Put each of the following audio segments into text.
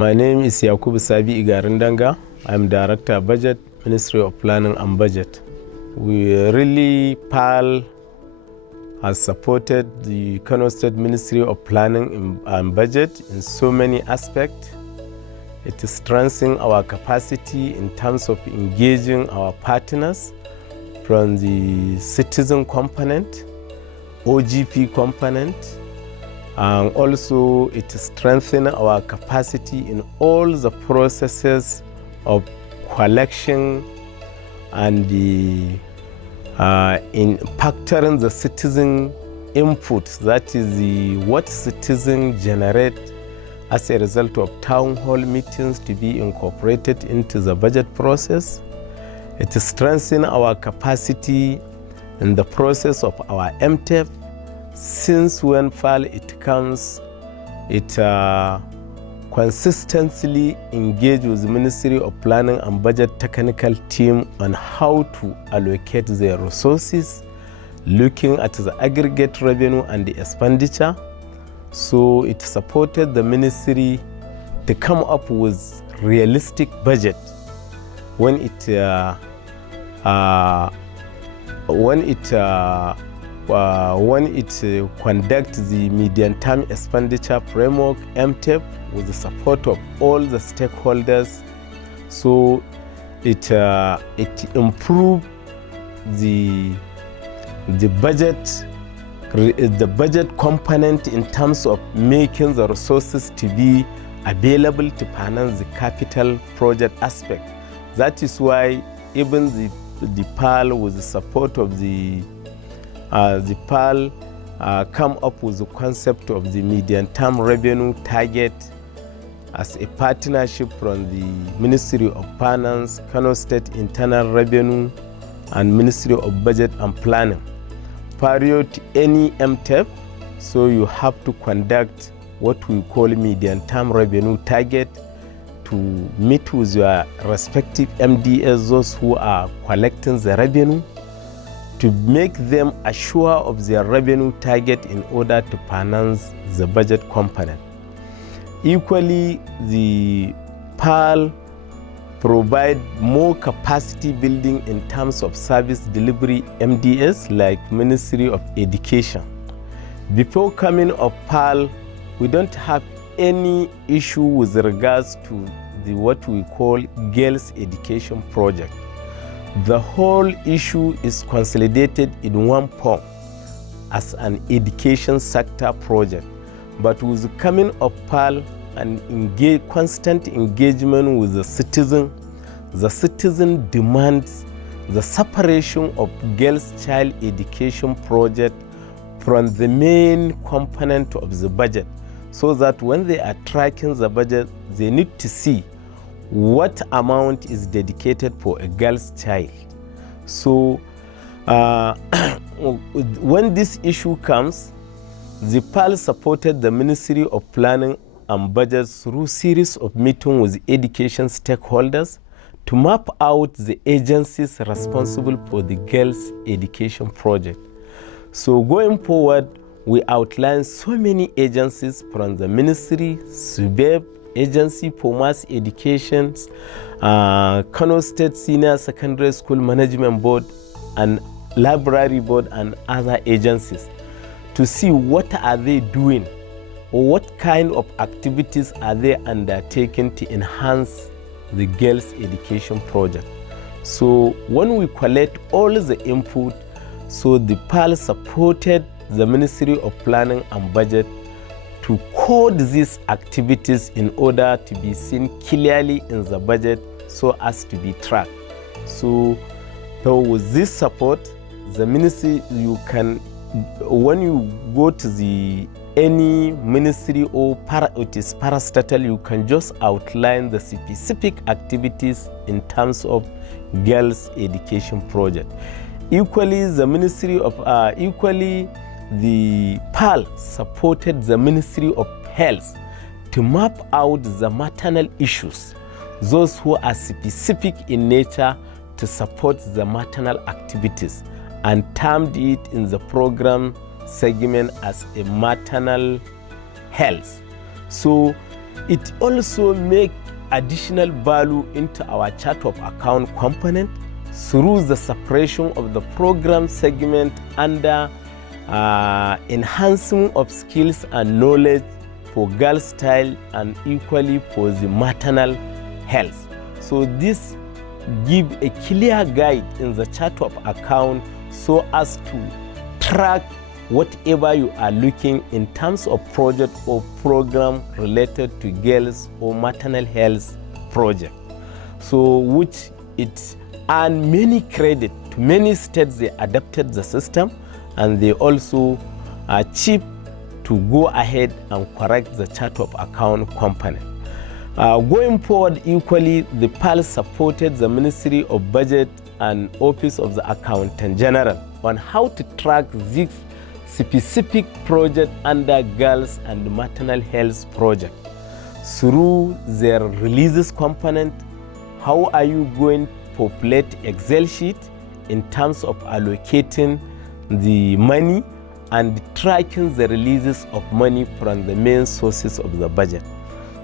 My name is Yakubu Sabi Igarindanga. I'm Director of Budget, Ministry of Planning and Budget. PERL has supported the Kano State Ministry of Planning and Budget in so many aspects. It is strengthening our capacity in terms of engaging our partners from the citizen component, OGP component, and also it is strengthening our capacity in all the processes of collection and in factoring the citizen input, that is what citizens generate as a result of town hall meetings to be incorporated into the budget process. It is strengthening our capacity in the process of our MTEP. Since when PERL it comes, it consistently engage with the Ministry of Planning and Budget technical team on how to allocate their resources, looking at the aggregate revenue and the expenditure. So it supported the ministry to come up with realistic budget when it conducts the medium-term expenditure framework MTEP with the support of all the stakeholders. So it improved the budget component in terms of making the resources to be available to finance the capital project aspect. That is why even the PERL, with the support of the PERL, come up with the concept of the medium-term revenue target as a partnership from the Ministry of Finance, Kano State Internal Revenue, and Ministry of Budget and Planning. Prior to any MTEP, so you have to conduct what we call medium-term revenue target to meet with your respective MDS, those who are collecting the revenue, to make them assure of their revenue target in order to finance the budget component. Equally, the PERL provide more capacity building in terms of service delivery MDS, like Ministry of Education. Before coming of PERL, we don't have any issue with regards to what we call girls education project. The whole issue is consolidated in one form as an education sector project. But with the coming of PERL and constant engagement with the citizen demands the separation of girls' child education project from the main component of the budget, so that when they are tracking the budget, they need to see what amount is dedicated for a girl's child. So when this issue comes, the PERL supported the Ministry of Planning and Budget through series of meetings with education stakeholders to map out the agencies responsible for the girls' education project. So going forward, we outlined so many agencies from the ministry, SUBEB, Agency for Mass Education, Kano State Senior Secondary School Management Board, and Library Board, and other agencies, to see what are they doing or what kind of activities are they undertaking to enhance the girls' education project. So when we collect all the input, so the PERL supported the Ministry of Planning and Budget to code these activities in order to be seen clearly in the budget so as to be tracked. So with this support, the ministry, you can, when you go to any ministry or it is parastatal, you can just outline the specific activities in terms of girls' education project. Equally, the PERL supported the Ministry of Health to map out the maternal issues, those who are specific in nature, to support the maternal activities, and termed it in the program segment as a maternal health. So It also makes additional value into our chart of account component through the separation of the program segment under enhancement of skills and knowledge for girls' child and equally for the maternal health. So this gives a clear guide in the chart of account so as to track whatever you are looking in terms of project or program related to girls or maternal health project. So which it earned many credit to many states. They adapted the system and they also are cheap to go ahead and correct the chart of account component. Going forward, equally, the PERL supported the Ministry of Budget and Office of the Accountant General on how to track this specific project under girls and maternal health project through their releases component. How are you going to populate Excel sheet in terms of allocating the money and tracking the releases of money from the main sources of the budget?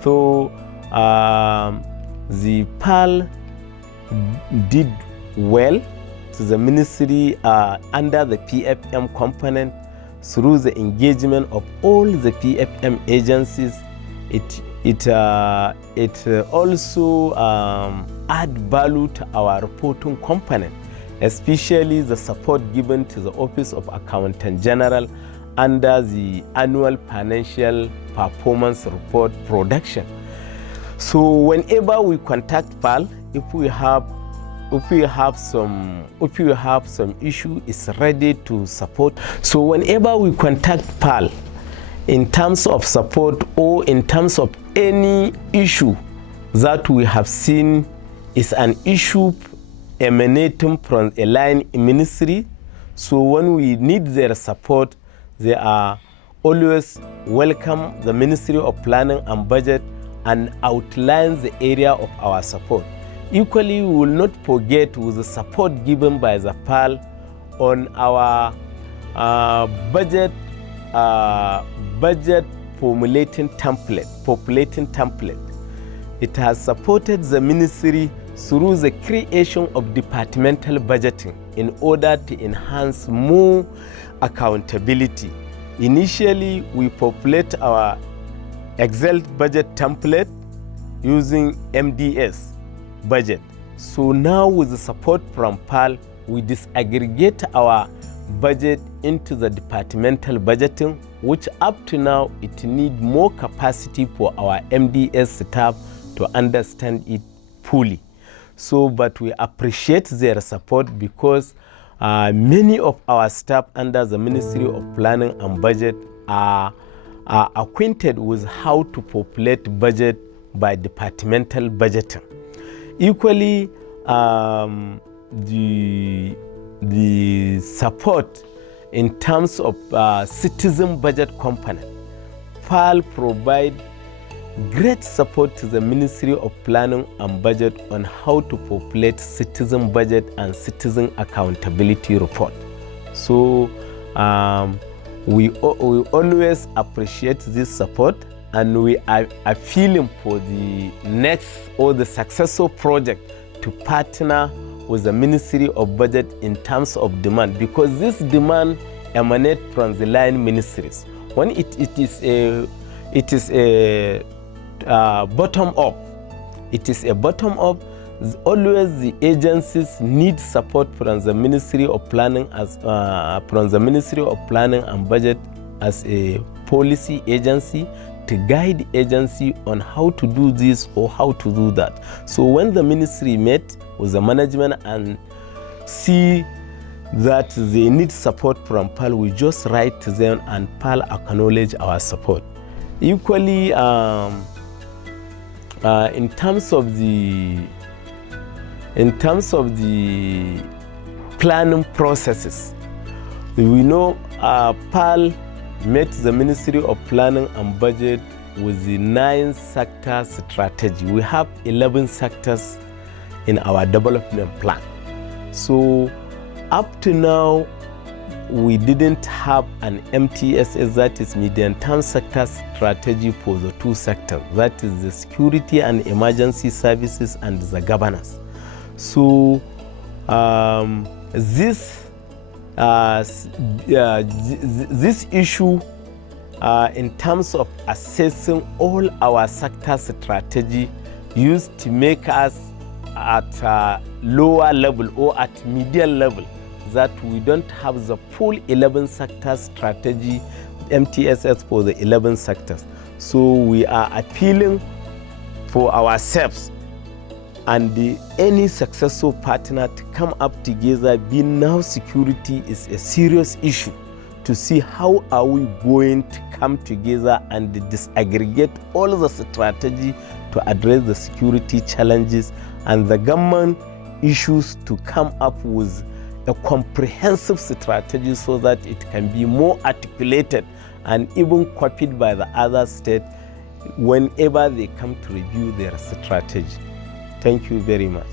So the PERL did well to the ministry under the PFM component through the engagement of all the PFM agencies. It also add value to our reporting component, especially the support given to the Office of Accountant General under the annual financial performance report production. So whenever we contact PERL, if we have some issue, is ready to support. So whenever we contact PERL in terms of support or in terms of any issue that we have seen is an issue emanating from a line ministry, so when we need their support, they are always welcome the Ministry of Planning and Budget and outline the area of our support. Equally, we will not forget with the support given by the PERL on our budget populating template. It has supported the ministry through the creation of departmental budgeting in order to enhance more accountability. Initially, we populate our Excel budget template using MDS budget. So now with the support from PERL, we disaggregate our budget into the departmental budgeting, which up to now it needs more capacity for our MDS staff to understand it fully. So, but we appreciate their support because many of our staff under the Ministry of Planning and Budget are acquainted with how to populate budget by departmental budgeting. Equally, the support in terms of citizen budget component, PERL provide great support to the Ministry of Planning and Budget on how to populate citizen budget and citizen accountability report. So we always appreciate this support, and we are feeling for the next or the successful project to partner with the Ministry of Budget in terms of demand, because this demand emanates from the line ministries. When it is a bottom up, it is a bottom up. Always the agencies need support from the Ministry of Planning and Budget as a policy agency to guide agency on how to do this or how to do that. So when the ministry met with the management and see that they need support from PERL, we just write to them and PERL acknowledge our support. Equally, in terms of the planning processes, we know PERL met the Ministry of Planning and Budget with the 9-sector strategy. We have 11 sectors in our development plan. So up to now, we didn't have an MTSS, that is medium-term sector strategy for the two sectors, that is the security and emergency services and the governance. So this issue in terms of assessing all our sector strategy used to make us at a lower level or at medium level, that we don't have the full 11 sector strategy, MTSS for the 11 sectors. So we are appealing for ourselves and any successful partner to come up together, being now security is a serious issue, to see how are we going to come together and disaggregate all the strategy to address the security challenges and the government issues, to come up with a comprehensive strategy so that it can be more articulated and even copied by the other states whenever they come to review their strategy. Thank you very much.